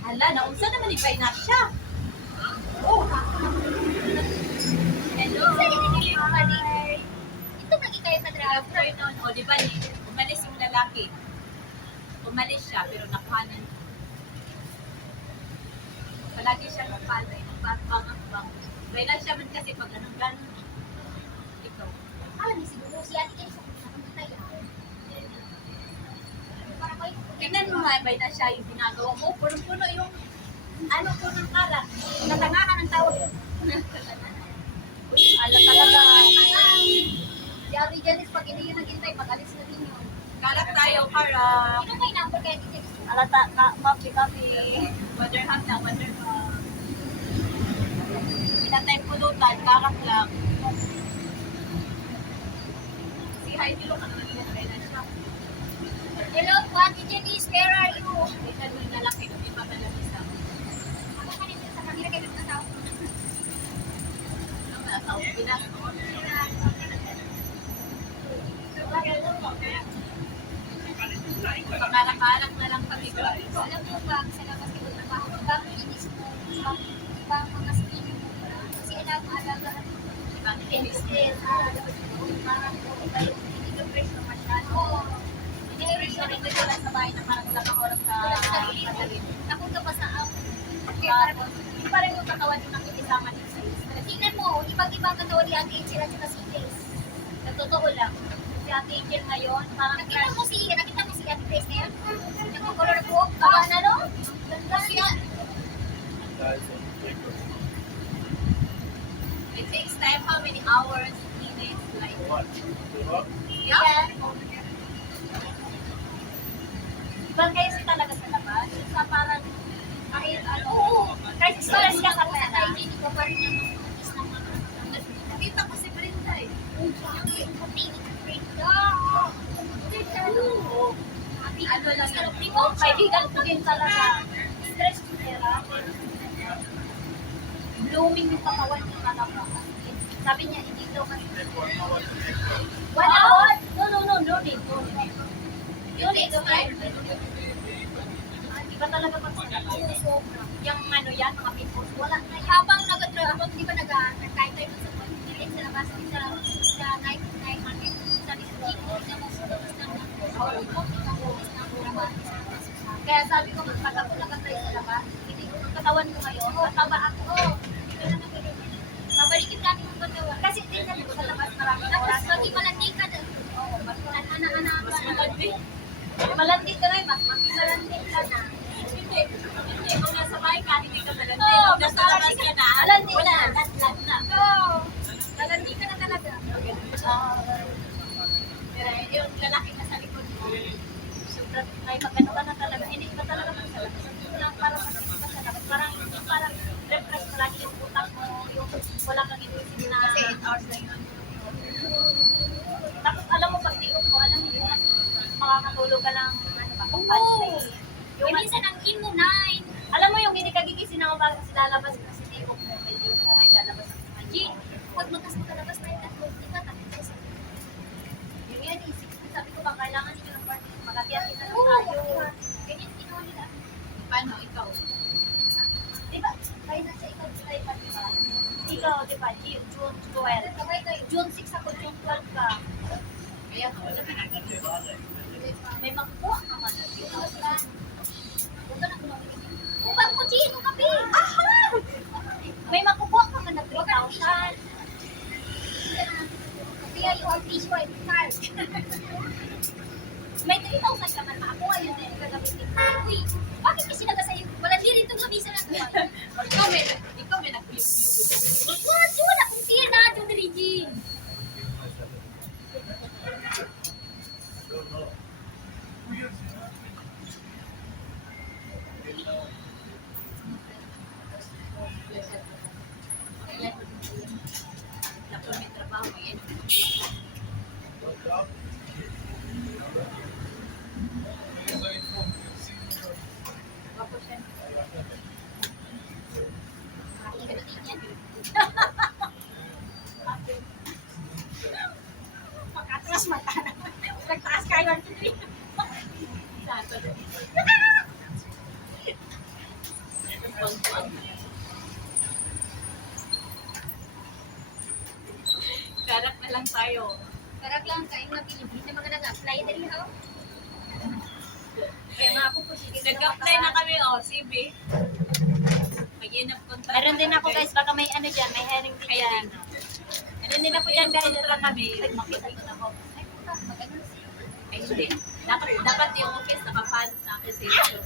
Hala, naunsa naman ibay na siya. Oh, hello. Ito lagi kayo Good kadrag. afternoon. O, di ba, umalis yung lalaki. Umalis siya, pero nakuhanan. Palagi siya napalay. Nagpapangambang. Kailan siya man kasi pag anong gano'n. Ikaw. Alam niyo siguro si Ate Kelly sa pagkakatay. Para ko Tingnan mo nga, ibay na siya yung ginagawa mo. Puno-puno yung ano po ng karat. natangahan ng tao yun. Ala talaga. Si Ate Janice pag hindi yun naghintay, pag-alis na din yun. Karat tayo para Sino may number kay Ate Kelly? alata ka, kape. Wonder half na, wonder half. Pinatay pulutan, karat lang. Si Heidi lo ka naman yung kailan siya. Hello, Ate Janice, where are you? Tingnan mo yung lalaki, may pamalabis na. Ako kanina sa kanila kayo ng tao. Ang nasa Pinas. Pagkakanak na lang kami. Alam mo ba, sa labas kayo trabaho, ibang inis mo, ibang mga skin mo. Kasi alam mo, alagaan mo. Ibang inis. Parang hindi ka fresh na masyado. Hindi rin siya rin nagdala sa bahay na parang wala kang oras sa pagkalit. Napunta pa sa Hindi pa rin yung katawan yung nakikisama din sa stress. tingnan mo, ibang-ibang katawan ni Ate Angel at saka si Grace. Sa totoo lang, si Ate Angel ngayon, parang Nakita mo si Ate Grace na yan? Yung color na buhok, baba na no? Ganda siya. it takes time, how many hours, minutes, like, yeah. Yeah. Ibang kayo si talaga sa labas, sa parang, kahit ano, Oo. kahit stress ka sa Sa pera. hygiene ko pa rin yung is na mga Nakita ko si Brenda eh. yung puting Brenda. Ano lang yun, kaibigan ko din talaga. Stress ko pera. Blooming yung katawan niya talaga. Sabi niya, hindi daw kasi. 1 hour? No need. No need, right? Iba talaga pag sinabas. Yung ano yan, mga pimples. Wala na. Habang habang di ba nagkahit tayo sa pagkilit sa labas sa night market, sabi ko, Chico, na mo sa labas ng Kaya sabi ko, pag ako nakatry sa labas, hindi ko ang katawan ko ngayon, mataba ako. Babalikin natin yung katawan. Kasi tingnan ko sa labas, maraming Tapos oras. pag imalandi ka na, ana-ana Mas malandi. Malandi ka rin, mas makimalandi ka na. Hindi. Kung nasa bahay ka, hindi ka malandi. Oo, Kung nasa labas ka na, malandi wala na. na, latlat na. Oo. Malandi ka na talaga. Pero yung lalaki na sa likod mo, sobrang ay magano ka na talaga. Hindi ka talaga man sa labas. Lang parang masakit ka sa labas. Parang refresh palagi yung utak mo, yung wala kang inisip na 8 hours na yun. Tapos alam mo, pag diot mo, alam mo yun, makakatulog ka lang, ano ba, kung Oo. yung Minsan ang immunine. alam mo yung hindi ka gigising na umaga kasi lalabas kasi tibok mo, may tibok mo, may lalabas ng mga Jean, pag makalabas na yung tatlo, di ba tapos sa Yun yan, isip ko, sabi ko ba, kailangan ninyo ng party, magkatiyakita na Oo, tayo. ganyan ginawa nila. Paano, ikaw? Di ba, kayo na sa ikaw, tayo pa, di ba? Ikaw, di ba, June 12. Sabay kayo. June 6 ako, June 12 ka. Kaya ako, may makukuha ka man. Huwag ka na gumamit. Upang ko, Jean, yung kape. May makukuha ka man na 3,000. Kaya you are fish for card. May 3,000 ka man makukuha, yun din gagamitin ko. Uy, bakit kasi sa'yo? Wala din rin itong labisa na kuha. Ikaw may nag-view. Wala kong siya na itong Jean. Dapat may trabaho yan. Wapo siya. Makatras mata na. Nagtaas kayo ang tubig. Sabi. Nagpuntuan. Karak na lang tayo. Karak lang kayo na Pilipino na mga nag-apply dali ha. Kaya nga ako po sige. Nag-apply na kami, CB. Mag-inap kontra. Meron din ako guys, baka may ano dyan, may herring din dyan. Meron din ako dyan guys. Kontra kami. Makikita ko. Ay, puta, mag-ano siya. Ay, hindi. Dapat yung office nakapalo sa akin sa ito.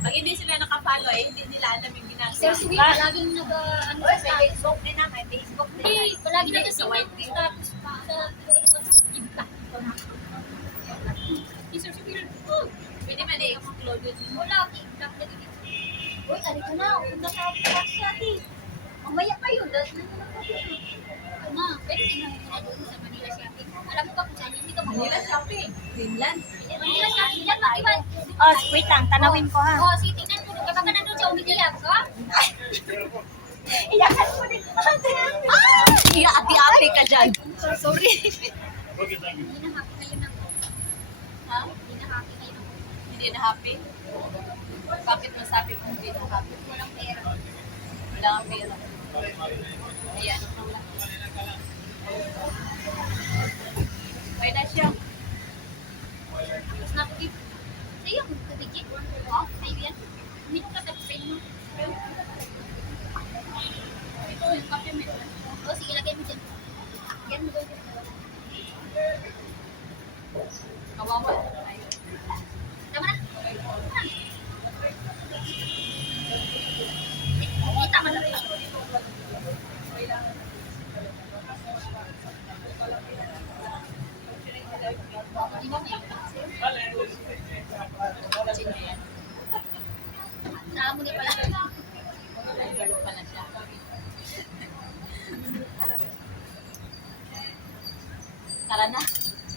Pag hindi sila nakapalo, hindi nila alam yung ginagawa. Sir, sige, palaging ano Uy, sa may status. Facebook din na, may Facebook din. Hindi, palagi Hindi, na sa sa white white status pa. Sa ibta. Sir, sige. Pwede man i-explode yun. Wala, ibta na dito. Uy, ali ka na. Punta sa box natin. Mamaya pa yun. Ma, pwede tingnan mo doon sa Manila Shopping. Alam mo ba kung saan yun? Hindi ka Manila Shopping. Greenland. Manila Shopping. Diyan, makiba. Oh, wait lang, tanawin ko ha. Oh, sige, tingnan mo. Kapag ka nandun sa Umitiyag, ha? Iyakan mo din. Iya, ati-ati ka dyan. Sorry. Hindi na happy kayo na po. Ha? Hindi na happy kayo na po. Hindi na happy? Bakit masabi mo hindi na happy? Walang pera. Wala kang pera. Ayan. Kaya na siya. Tapos nakikip. Sa'yo, yung katigit. Oh, sa'yo yan. Minum ka tapos sa'yo mo. Ito yung kape mo. Oh, sige, lagay mo dyan. Yan mo doon. Kawawa. Tama na. Tama na. Di ba may Naamo na pala. Girl pala siya. Tara na.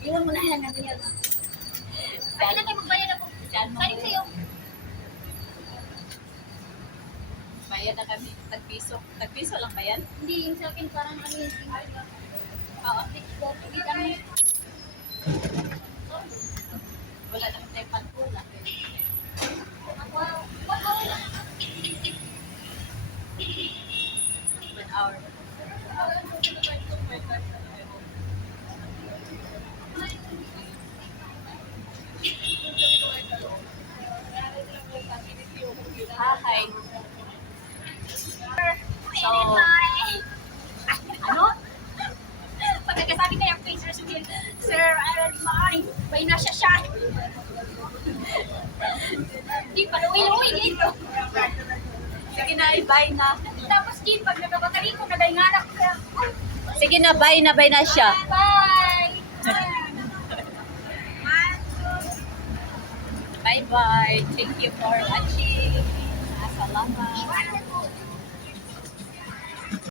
Iwan mo na yan. Ano yan? Ay, ilan kayo magbayad ako? Saan mo? Saling sa'yo. Bayad na kami. Tagpiso. Tagpiso lang ba yan? Hindi, yung sa akin parang ano yung single. Oo. Hindi kami. Wala naman tayong pantula. Ako, 1 hour lang. 1 hour. Hi. So, Ano? Pag nagkasabi kayo kay Sir Sugil, Sir, Maring, may na siya. Di pa, uwi dito. sige na, bye na. Tapos di, pag nagkabakari ko, nagaynganak ka. Sige na, bye na siya. Bye! Bye-bye. Thank you for watching. Salamat.